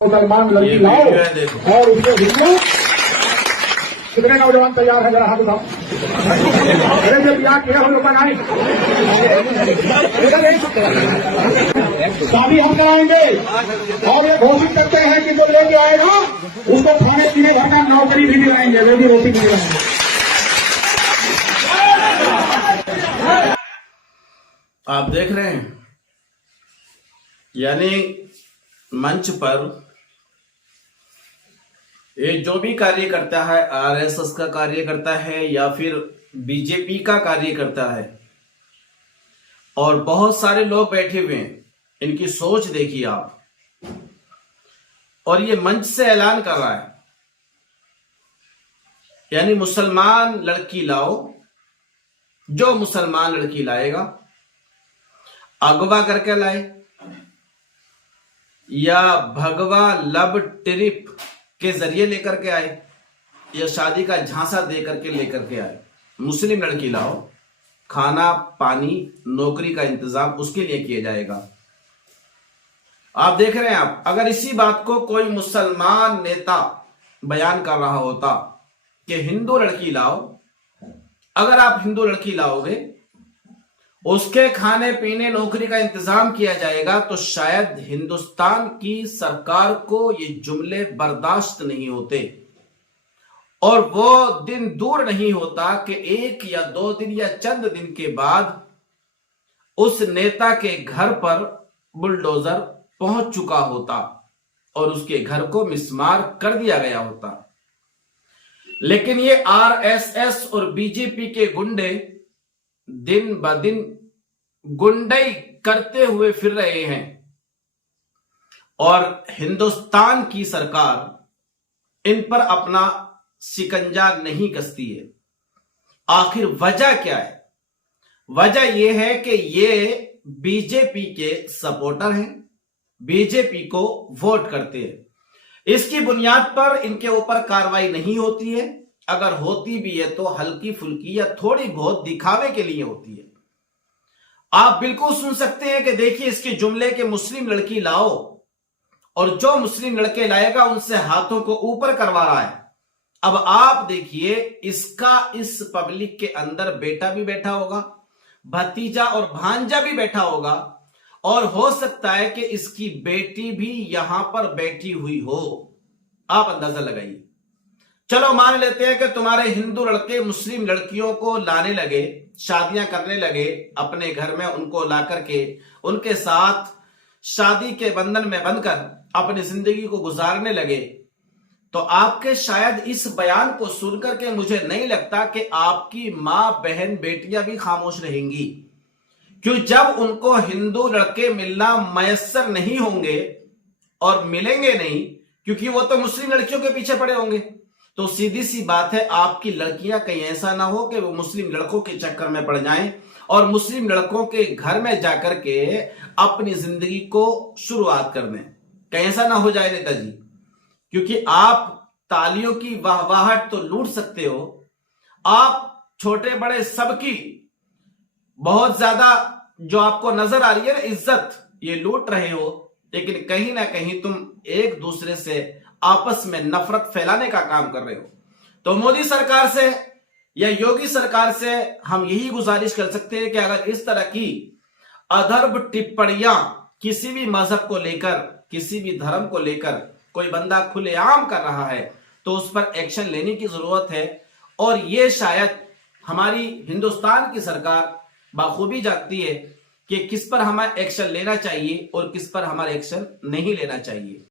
मुसलमान लड़की लाओ और उसको हिंदू। कितने नौजवान तैयार है जरा हाथ उठाओ। अरे जब ब्याह किया हम लोग बनाए शादी हम कराएंगे और ये घोषित करते हैं कि जो लेके आएगा उसको खाने पीने भर का नौकरी भी दिलाएंगे, रोजी रोटी भी दिलाएंगे। आप देख रहे हैं, यानी मंच पर ये जो भी कार्य करता है, आरएसएस का कार्य करता है या फिर बीजेपी का कार्य करता है, और बहुत सारे लोग बैठे हुए हैं, इनकी सोच देखिए आप। और ये मंच से ऐलान कर रहा है, यानी मुसलमान लड़की लाओ, जो मुसलमान लड़की लाएगा अगवा करके लाए या भगवा लब ट्रिप के जरिए लेकर के आए या शादी का झांसा दे करके लेकर के आए, मुस्लिम लड़की लाओ, खाना पानी नौकरी का इंतजाम उसके लिए किया जाएगा। आप देख रहे हैं, आप अगर इसी बात को कोई मुसलमान नेता बयान कर रहा होता कि हिंदू लड़की लाओ, अगर आप हिंदू लड़की लाओगे उसके खाने पीने नौकरी का इंतजाम किया जाएगा, तो शायद हिंदुस्तान की सरकार को ये जुमले बर्दाश्त नहीं होते और वो दिन दूर नहीं होता कि 1 या 2 दिन या चंद दिन के बाद उस नेता के घर पर बुलडोजर पहुंच चुका होता और उसके घर को मिस्मार कर दिया गया होता। लेकिन ये आरएसएस और बीजेपी के गुंडे दिन ब दिन गुंडई करते हुए फिर रहे हैं और हिंदुस्तान की सरकार इन पर अपना शिकंजा नहीं कसती है। आखिर वजह क्या है? वजह यह है कि ये बीजेपी के सपोर्टर हैं, बीजेपी को वोट करते हैं। इसकी बुनियाद पर इनके ऊपर कार्रवाई नहीं होती है, अगर होती भी है तो हल्की फुल्की या थोड़ी बहुत दिखावे के लिए होती है। आप बिल्कुल सुन सकते हैं कि देखिए इसके जुमले के मुस्लिम लड़की लाओ और जो मुस्लिम लड़के लाएगा उनसे हाथों को ऊपर करवा रहा है। अब आप देखिए, इसका इस पब्लिक के अंदर बेटा भी बैठा होगा, भतीजा और भांजा भी बैठा होगा और हो सकता है कि इसकी बेटी भी यहां पर बैठी हुई हो। आप अंदाजा लगाइए। चलो मान लेते हैं कि तुम्हारे हिंदू लड़के मुस्लिम लड़कियों को लाने लगे, शादियां करने लगे अपने घर में, उनको ला करके उनके साथ शादी के बंधन में बंधकर अपनी जिंदगी को गुजारने लगे, तो आपके शायद इस बयान को सुनकर के मुझे नहीं लगता कि आपकी मां बहन बेटियां भी खामोश रहेंगी, क्योंकि जब उनको हिंदू लड़के मिलना मयस्सर नहीं होंगे और मिलेंगे नहीं, क्योंकि वो तो मुस्लिम लड़कियों के पीछे पड़े होंगे, तो सीधी सी बात है आपकी लड़कियां कहीं ऐसा ना हो कि वो मुस्लिम लड़कों के चक्कर में पड़ जाएं और मुस्लिम लड़कों के घर में जाकर के अपनी जिंदगी को शुरुआत कर दें। कहीं ऐसा ना हो जाए नेताजी, क्योंकि आप तालियों की वाहवाहट तो लूट सकते हो, आप छोटे बड़े सबकी बहुत ज्यादा जो आपको नजर आ रही है ना इज्जत, ये लूट रहे हो, लेकिन कहीं ना कहीं तुम एक दूसरे से आपस में नफरत फैलाने का काम कर रहे हो। तो मोदी सरकार से या योगी सरकार से हम यही गुजारिश कर सकते हैं कि अगर इस तरह की अधर्म टिप्पणियां किसी भी मजहब को लेकर, किसी भी धर्म को लेकर कोई बंदा खुलेआम कर रहा है तो उस पर एक्शन लेने की जरूरत है। और ये शायद हमारी हिंदुस्तान की सरकार बाखूबी जानती है कि किस पर हमें एक्शन लेना चाहिए और किस पर हमारा एक्शन नहीं लेना चाहिए।